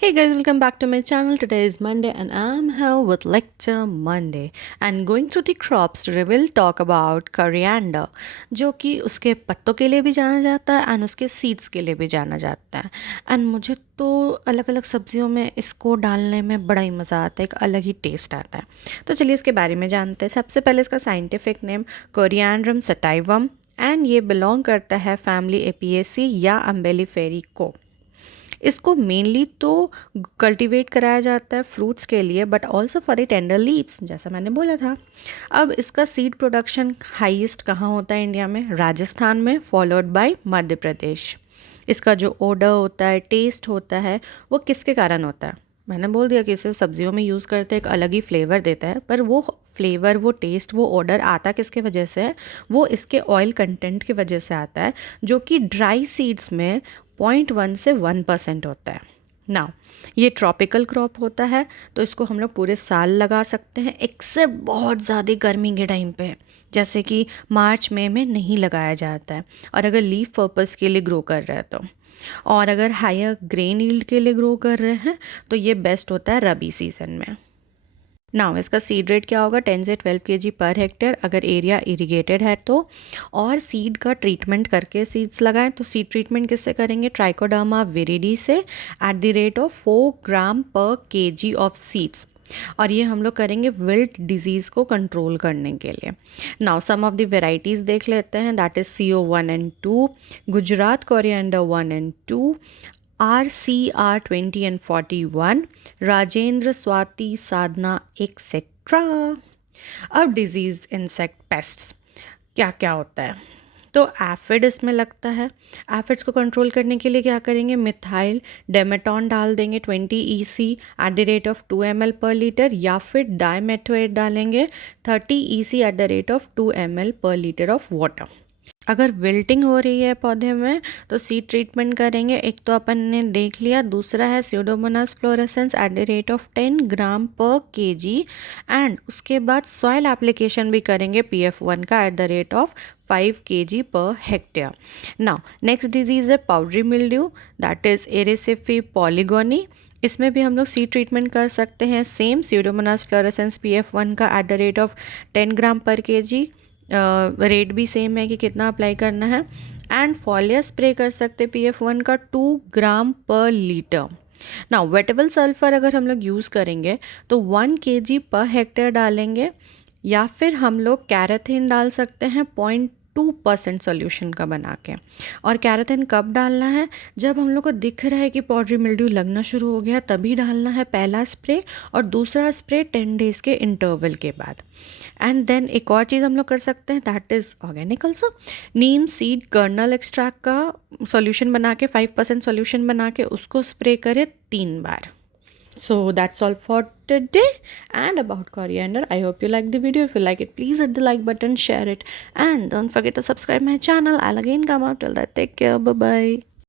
Hey guys, welcome back to my channel. Today is Monday and I'm here with Lecture Monday and going through the crops today we'll talk about coriander जो कि उसके पत्तों के लिए भी जाना जाता है एंड उसके सीड्स के लिए भी जाना जाता है। एंड मुझे तो अलग अलग सब्जियों में इसको डालने में बड़ा ही मज़ा आता है, एक अलग ही टेस्ट आता है। तो चलिए इसके बारे में जानते हैं। सबसे पहले इसका scientific name coriandrum sativum and ये बिलोंग करता है फैमिली एपिएसी या अम्बेलिफेरी को। इसको मेनली तो कल्टीवेट कराया जाता है फ्रूट्स के लिए but also for the tender leaves, जैसा मैंने बोला था। अब इसका सीड प्रोडक्शन हाईएस्ट कहाँ होता है इंडिया में? राजस्थान में, फॉलोड बाय मध्य प्रदेश। इसका जो ओडर होता है, टेस्ट होता है, वो किसके कारण होता है? मैंने बोल दिया कि इसे सब्जियों में यूज़ करते हैं, एक अलग ही फ्लेवर देता है, पर वो फ्लेवर, वो टेस्ट, वो ऑर्डर आता किसके वजह से है? वो इसके ऑयल कंटेंट की वजह से आता है, जो कि ड्राई सीड्स में 0.1 से 1% होता है। नाउ ये ट्रॉपिकल क्रॉप होता है, तो इसको हम लोग पूरे साल लगा सकते हैं एक्सेप्ट बहुत ज़्यादा गर्मी के टाइम पे, जैसे कि मार्च मई में नहीं लगाया जाता है। और अगर लीफ पर्पस के लिए ग्रो कर रहे हैं तो, और अगर हायर ग्रेन यील्ड के लिए ग्रो कर रहे हैं तो ये बेस्ट होता है रबी सीजन में। नाउ इसका सीड रेट क्या होगा? 10 से 12 kg पर हेक्टेयर अगर एरिया इरिगेटेड है तो। और सीड का ट्रीटमेंट करके सीड्स लगाएं तो सीड ट्रीटमेंट किससे करेंगे? ट्राइकोडर्मा विरिडी से एट द रेट ऑफ 4 ग्राम पर kg ऑफ सीड्स। और ये हम लोग करेंगे विल्ट डिजीज़ को कंट्रोल करने के लिए। Now some of the varieties देख लेते हैं, that is CO1 and 2, Gujarat coriander 1 and 2, RCR 20 and 41, Rajendra, Swati, Sadhana etcetera. अब डिजीज़, इंसेक्ट, पेस्ट्स क्या क्या होता है? तो एफिड इसमें लगता है। एफिड्स को कंट्रोल करने के लिए क्या करेंगे? मिथाइल डेमेटॉन डाल देंगे 20 EC at the rate of 2 ml पर लीटर, या फिर डाइमेथोएट डालेंगे 30 EC at the rate of 2 ml पर लीटर ऑफ वाटर। अगर विल्टिंग हो रही है पौधे में तो सीड ट्रीटमेंट करेंगे। एक तो अपन ने देख लिया, दूसरा है Pseudomonas fluorescence at the rate of 10 ग्राम पर kg एंड उसके बाद सॉइल एप्लीकेशन भी करेंगे PF1 का at the rate of 5 kg per hectare. Now next disease है पाउडरी मिल्ड्यू, दैट इज़ एरेसिफी पॉलीगोनी। इसमें भी हम लोग सीड ट्रीटमेंट कर सकते हैं, सेम स्यूडोमोनास फ्लोरेसेंस PF1 का एट द रेट ऑफ 10 ग्राम पर kg। रेट भी सेम है कि कितना अप्लाई करना है। एंड फॉलियर स्प्रे कर सकते PF1 का 2 ग्राम पर लीटर। ना वेटेबल सल्फर अगर हम लोग यूज़ करेंगे तो 1 kg पर हेक्टेयर डालेंगे, या फिर हम लोग कैराथिन डाल सकते हैं 0.2% सोल्यूशन का बना के। और कैराथिन कब डालना है? जब हम लोग को दिख रहा है कि पाउडरी मिल्ड्यू लगना शुरू हो गया, तभी डालना है पहला स्प्रे, और दूसरा स्प्रे 10 डेज़ के इंटरवल के बाद। एंड देन एक और चीज़ हम लोग कर सकते हैं, दैट इज़ ऑर्गेनिक ऑल्सो। नीम सीड कर्नल एक्सट्रैक्ट का सॉल्यूशन बना के, 5% सॉल्यूशन बना के उसको स्प्रे करें 3 बार। So that's all for today and about coriander. I hope you like the video. If you like it, please hit the like button, share it, and don't forget to subscribe my channel. I'll again come out till that. Take care. Bye bye.